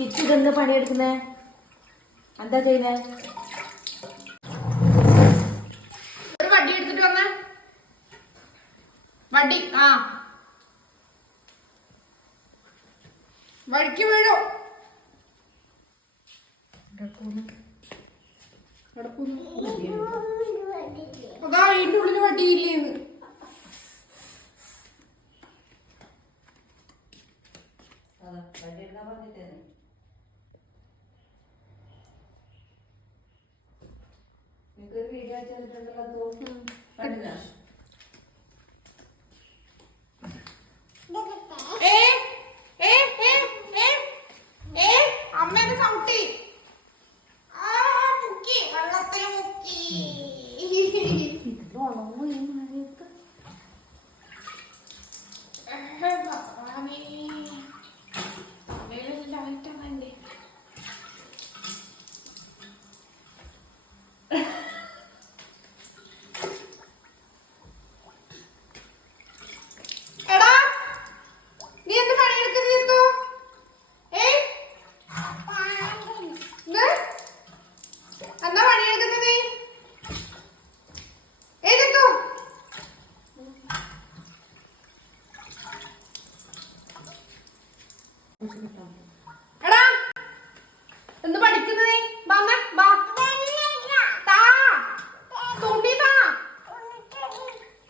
ചിച്ചു ഇതെന്താ പണിയെടുക്കുന്നേ? എന്താ ചെയ്യുന്നേ? ഒരു വടി എടുത്തിട്ട് വന്ന വടി. ആ വടിക്ക് വീഴോ? അതാ ഇതിന്റെ ഉള്ളില് വടിയില്ലേന്ന്. വീഡിയോ ചെയ്തിട്ടുണ്ടല്ലോ. അമ്മേനെ ചവിട്ടി മുക്കി, വെള്ളത്തിൽ മുക്കി. എടാ നീ എന്ത് പണിയെടുക്കുന്നു? എന്താ പണിയെടുക്കുന്നത്? ഏതെത്തോ എടാ എന്ത് പഠിക്കുന്നത്? തുണി താ.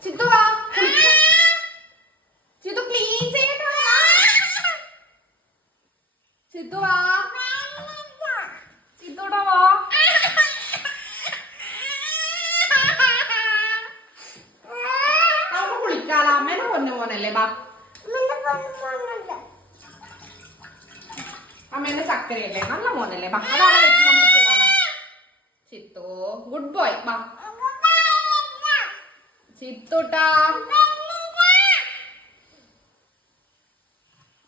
ചിത്തു വാ, ചിത്തു ക്ലീൻ ചെയ്യട്ടോ. ചിത്തു വാ, ചിത്തൂടാ വാ. നമുക്ക് കുളിക്കാലോ. അമ്മേനെ പൊന്നു മോനല്ലേ? ബാ. അമ്മേന്റെ ചക്കരയല്ലേ? നല്ല മോനല്ലേ? ബാ, അതാണ് വെച്ച് നമുക്ക് പോവാലോ. Chithu good boy. ബാ ചിത്തൂട്ടാ,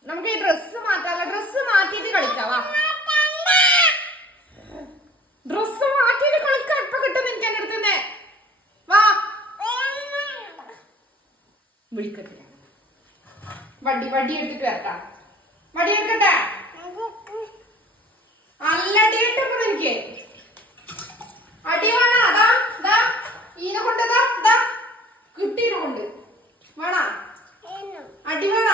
നമുക്ക് ഈ ഡ്രസ്സ് മാറ്റാലോ. ഡ്രസ്സ് മാറ്റിയിട്ട് കളിക്കാവാ. ഡ്രസ്സ് മാറ്റിയിട്ട് കളിക്കാൻ ഇപ്പൊ കിട്ടും എനിക്ക് എന്റെ അടുത്തുനിന്ന്. വാ വിളിക്കട്ടെ. വടി എടുത്തിട്ട് വരട്ടാ. വടി എടുക്കട്ടെ. നല്ല അടി കിട്ടുമ്പോ എനിക്ക് അടി വേണ. അതാ ഇതാ ഈനെ കൊണ്ടതാ ഇതാ കിട്ടീനെ കൊണ്ട് വേണ അടി വേണ.